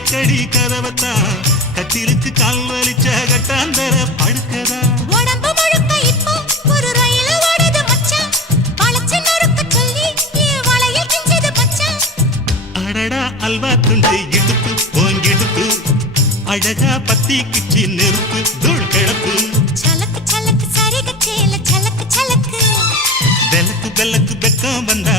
அடிக்கடி கதவத்தான் கட்டிலுக்கு கால் வலிச்ச கட்டாந்தர படுக்கதா உடம்பு முழுக்க இப்போ ஒரு ரயில் ஓடுது மச்சான் வளைச்சு நறுக்க சொல்லி என் வளையல் கிஞ்சது மச்சான் அடடா அல்வா துண்டு இடுப்பு போங்கிடுப்பு அழகா பத்தி கிச்சி நெருப்பு தூள் கிடப்பு சலக்கு சலக்கு சரிக சேல சலக்கு சலக்கு வெலக்கு வெலக்கு வெக்கம் வந்தா